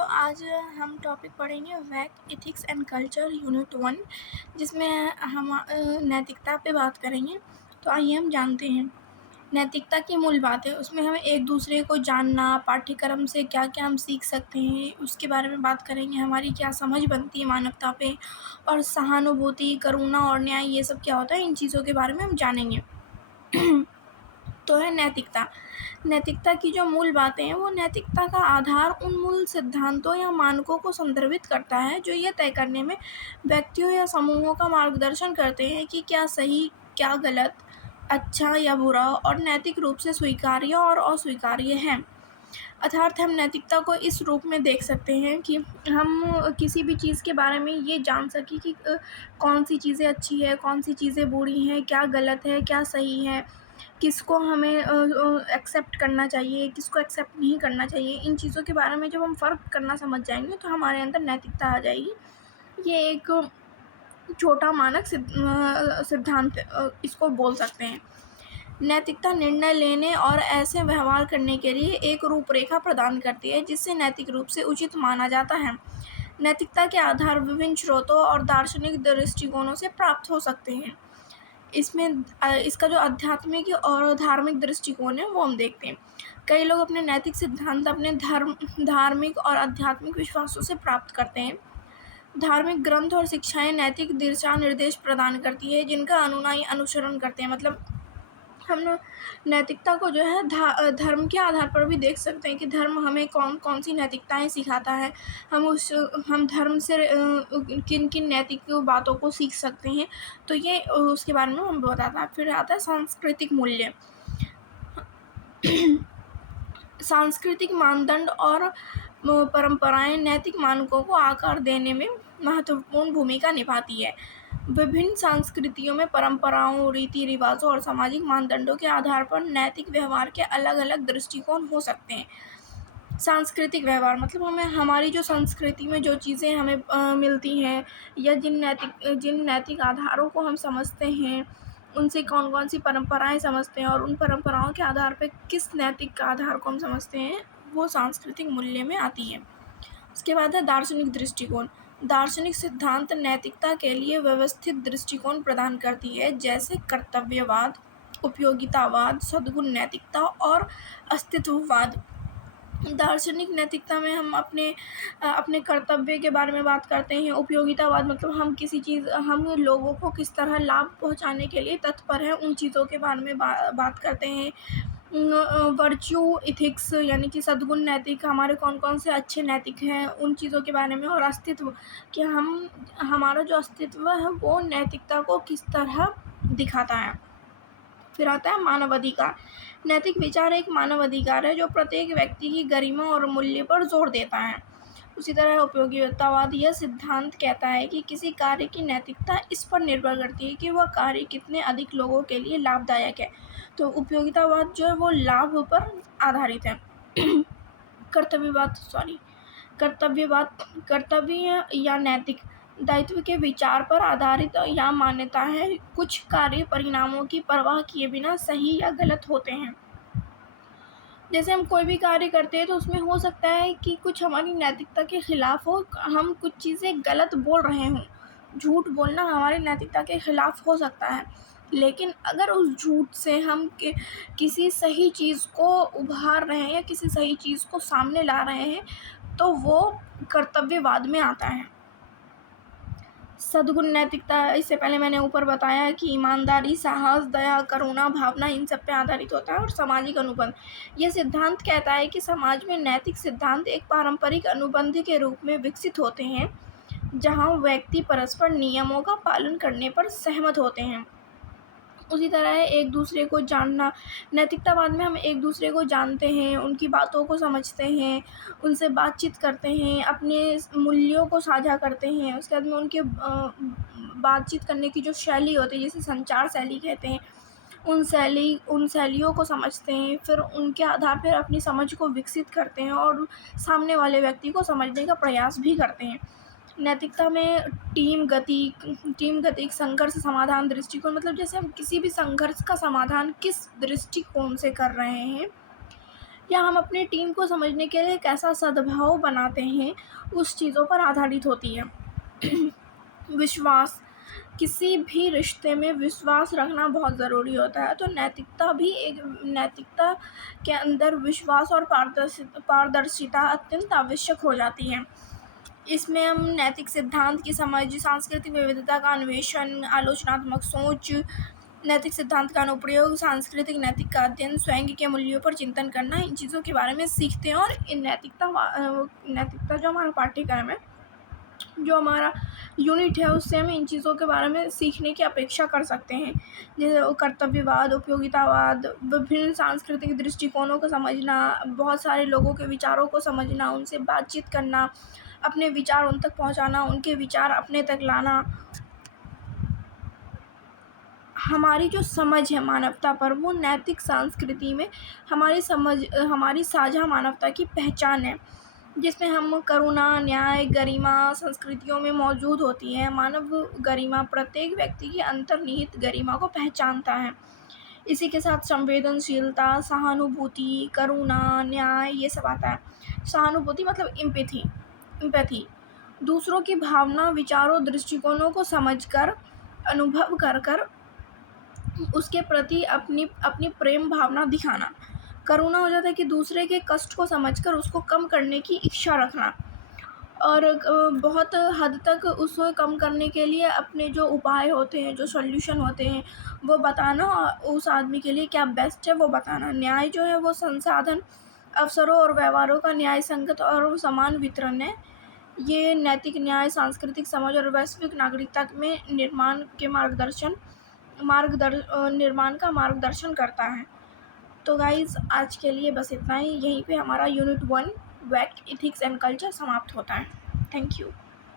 तो आज हम टॉपिक पढ़ेंगे वैक एथिक्स एंड कल्चर यूनिट 1, जिसमें हम नैतिकता पे बात करेंगे। तो आइए हम जानते हैं नैतिकता की मूल बातें। उसमें हमें एक दूसरे को जानना, पाठ्यक्रम से क्या क्या हम सीख सकते हैं उसके बारे में बात करेंगे, हमारी क्या समझ बनती है मानवता पे, और सहानुभूति, करुणा और न्याय ये सब क्या होता है, इन चीज़ों के बारे में हम जानेंगे। तो है नैतिकता। नैतिकता की जो मूल बातें हैं, वो नैतिकता का आधार उन मूल सिद्धांतों या मानकों को संदर्भित करता है जो ये तय करने में व्यक्तियों या समूहों का मार्गदर्शन करते हैं कि क्या सही, क्या गलत, अच्छा या बुरा और नैतिक रूप से स्वीकार्य और अस्वीकार्य है। अर्थात हम नैतिकता को इस रूप में देख सकते हैं कि हम किसी भी चीज़ के बारे में ये जान सकें कि कौन सी चीज़ें अच्छी है, कौन सी चीज़ें बुरी हैं, क्या गलत है, क्या सही है, किसको हमें एक्सेप्ट करना चाहिए, किसको एक्सेप्ट नहीं करना चाहिए। इन चीज़ों के बारे में जब हम फ़र्क करना समझ जाएंगे तो हमारे अंदर नैतिकता आ जाएगी। ये एक छोटा मानक सिद्धांत इसको बोल सकते हैं। नैतिकता निर्णय लेने और ऐसे व्यवहार करने के लिए एक रूपरेखा प्रदान करती है जिससे नैतिक रूप से उचित माना जाता है। नैतिकता के आधार विभिन्न स्रोतों और दार्शनिक दृष्टिकोणों से प्राप्त हो सकते हैं। इसमें इसका जो आध्यात्मिक और धार्मिक दृष्टिकोण है वो हम देखते हैं। कई लोग अपने नैतिक सिद्धांत अपने धार्मिक और आध्यात्मिक विश्वासों से प्राप्त करते हैं। धार्मिक ग्रंथ और शिक्षाएं नैतिक दिशा निर्देश प्रदान करती है जिनका अनुयायी अनुसरण करते हैं। मतलब हम नैतिकता को जो है धर्म के आधार पर भी देख सकते हैं कि धर्म हमें कौन कौन सी नैतिकताएं सिखाता है। हम धर्म से किन किन नैतिक बातों को सीख सकते हैं। तो ये उसके बारे में हम बताता है। फिर आता है सांस्कृतिक मूल्य। सांस्कृतिक मानदंड और परंपराएं नैतिक मानकों को आकार देने में महत्वपूर्ण भूमिका निभाती है। विभिन्न संस्कृतियों में परंपराओं, रीति रिवाजों और सामाजिक मानदंडों के आधार पर नैतिक व्यवहार के अलग अलग दृष्टिकोण हो सकते हैं। सांस्कृतिक व्यवहार मतलब हमें हमारी जो संस्कृति में जो चीज़ें हमें मिलती हैं, या जिन नैतिक आधारों को हम समझते हैं, उनसे कौन कौन सी परंपराएं समझते हैं और उन परंपराओं के आधार पर किस नैतिक आधार को हम समझते हैं, वो सांस्कृतिक मूल्य में आती है। उसके बाद है दार्शनिक दृष्टिकोण। दार्शनिक सिद्धांत नैतिकता के लिए व्यवस्थित दृष्टिकोण प्रदान करती है, जैसे कर्तव्यवाद, उपयोगितावाद, सद्गुण नैतिकता और अस्तित्ववाद। दार्शनिक नैतिकता में हम अपने कर्तव्य के बारे में बात करते हैं। उपयोगितावाद मतलब हम लोगों को किस तरह लाभ पहुंचाने के लिए तत्पर हैं, उन चीज़ों के बारे में बात करते हैं। वर्च्यू इथिक्स यानी कि सद्गुण नैतिक, हमारे कौन कौन से अच्छे नैतिक हैं, उन चीज़ों के बारे में। और अस्तित्व कि हमारा जो अस्तित्व है वो नैतिकता को किस तरह दिखाता है। फिर आता है मानव अधिकार। नैतिक विचार एक मानव अधिकार है जो प्रत्येक व्यक्ति की गरिमा और मूल्य पर जोर देता है। उसी तरह उपयोगितावाद यह सिद्धांत कहता है कि किसी कार्य की नैतिकता इस पर निर्भर करती है कि वह कार्य कितने अधिक लोगों के लिए लाभदायक है। तो उपयोगितावाद जो है वो लाभ पर आधारित है। कर्तव्य या नैतिक दायित्व के विचार पर आधारित या मान्यता है कुछ कार्य परिणामों की परवाह किए बिना सही या गलत होते हैं। जैसे हम कोई भी कार्य करते हैं तो उसमें हो सकता है कि कुछ हमारी नैतिकता के खिलाफ हो, हम कुछ चीज़ें गलत बोल रहे हों। झूठ बोलना हमारी नैतिकता के खिलाफ हो सकता है, लेकिन अगर उस झूठ से हम किसी सही चीज़ को उभार रहे हैं या किसी सही चीज़ को सामने ला रहे हैं, तो वो कर्तव्यवाद में आता है। सद्गुण नैतिकता, इससे पहले मैंने ऊपर बताया कि ईमानदारी, साहस, दया, करुणा भावना इन सब पे आधारित होता है। और सामाजिक अनुबंध, ये सिद्धांत कहता है कि समाज में नैतिक सिद्धांत एक पारंपरिक अनुबंध के रूप में विकसित होते हैं जहां व्यक्ति परस्पर नियमों का पालन करने पर सहमत होते हैं। उसी तरह है एक दूसरे को जानना। नैतिकतावाद में हम एक दूसरे को जानते हैं, उनकी बातों को समझते हैं, उनसे बातचीत करते हैं, अपने मूल्यों को साझा करते हैं। उसके बाद में उनके बातचीत करने की जो शैली होती है, जिसे संचार शैली कहते हैं, उन शैलियों को समझते हैं। फिर उनके आधार पर अपनी समझ को विकसित करते हैं और सामने वाले व्यक्ति को समझने का प्रयास भी करते हैं। नैतिकता में टीम गति, संघर्ष समाधान दृष्टिकोण, मतलब जैसे हम किसी भी संघर्ष का समाधान किस दृष्टिकोण से कर रहे हैं, या हम अपनी टीम को समझने के लिए कैसा सद्भाव बनाते हैं, उस चीज़ों पर आधारित होती है। विश्वास, किसी भी रिश्ते में विश्वास रखना बहुत ज़रूरी होता है। तो नैतिकता के अंदर विश्वास और पारदर्शिता अत्यंत आवश्यक हो जाती है। इसमें हम नैतिक सिद्धांत की समझ, सांस्कृतिक विविधता का अन्वेषण, आलोचनात्मक सोच, नैतिक सिद्धांत का अनुप्रयोग, सांस्कृतिक नैतिक का अध्ययन, स्वयं के मूल्यों पर चिंतन करना, इन चीज़ों के बारे में सीखते हैं। और इन नैतिकता जो हमारा पाठ्यक्रम है, जो हमारा यूनिट है, उससे हम इन चीज़ों के बारे में सीखने की अपेक्षा कर सकते हैं। जैसे कर्तव्यवाद, उपयोगितावाद, विभिन्न सांस्कृतिक दृष्टिकोणों को समझना, बहुत सारे लोगों के विचारों को समझना, उनसे बातचीत करना, अपने विचार उन तक पहुंचाना, उनके विचार अपने तक लाना। हमारी जो समझ है मानवता पर, वो नैतिक संस्कृति में हमारी साझा मानवता की पहचान है, जिसमें हम करुणा, न्याय, गरिमा संस्कृतियों में मौजूद होती है। मानव गरिमा प्रत्येक व्यक्ति की अंतर्निहित गरिमा को पहचानता है। इसी के साथ संवेदनशीलता, सहानुभूति, करुणा, न्याय, ये सब आता है। सहानुभूति मतलब एम्पैथी, दूसरों की भावना, विचारों, दृष्टिकोणों को समझकर, अनुभव कर उसके प्रति अपनी प्रेम भावना दिखाना। करुणा हो जाता है कि दूसरे के कष्ट को समझकर उसको कम करने की इच्छा रखना, और बहुत हद तक उसको कम करने के लिए अपने जो उपाय होते हैं, जो सॉल्यूशन होते हैं, वो बताना, और उस आदमी के लिए क्या बेस्ट है वो बताना। न्याय जो है वो संसाधन, अवसरों और व्यवहारों का न्याय संगत और समान वितरण है। ये नैतिक न्याय, सांस्कृतिक समझ और वैश्विक नागरिकता में निर्माण का मार्गदर्शन करता है। तो गाइज़, आज के लिए बस इतना ही। यहीं पे हमारा यूनिट 1 वैक, एथिक्स एंड कल्चर समाप्त होता है। Thank you.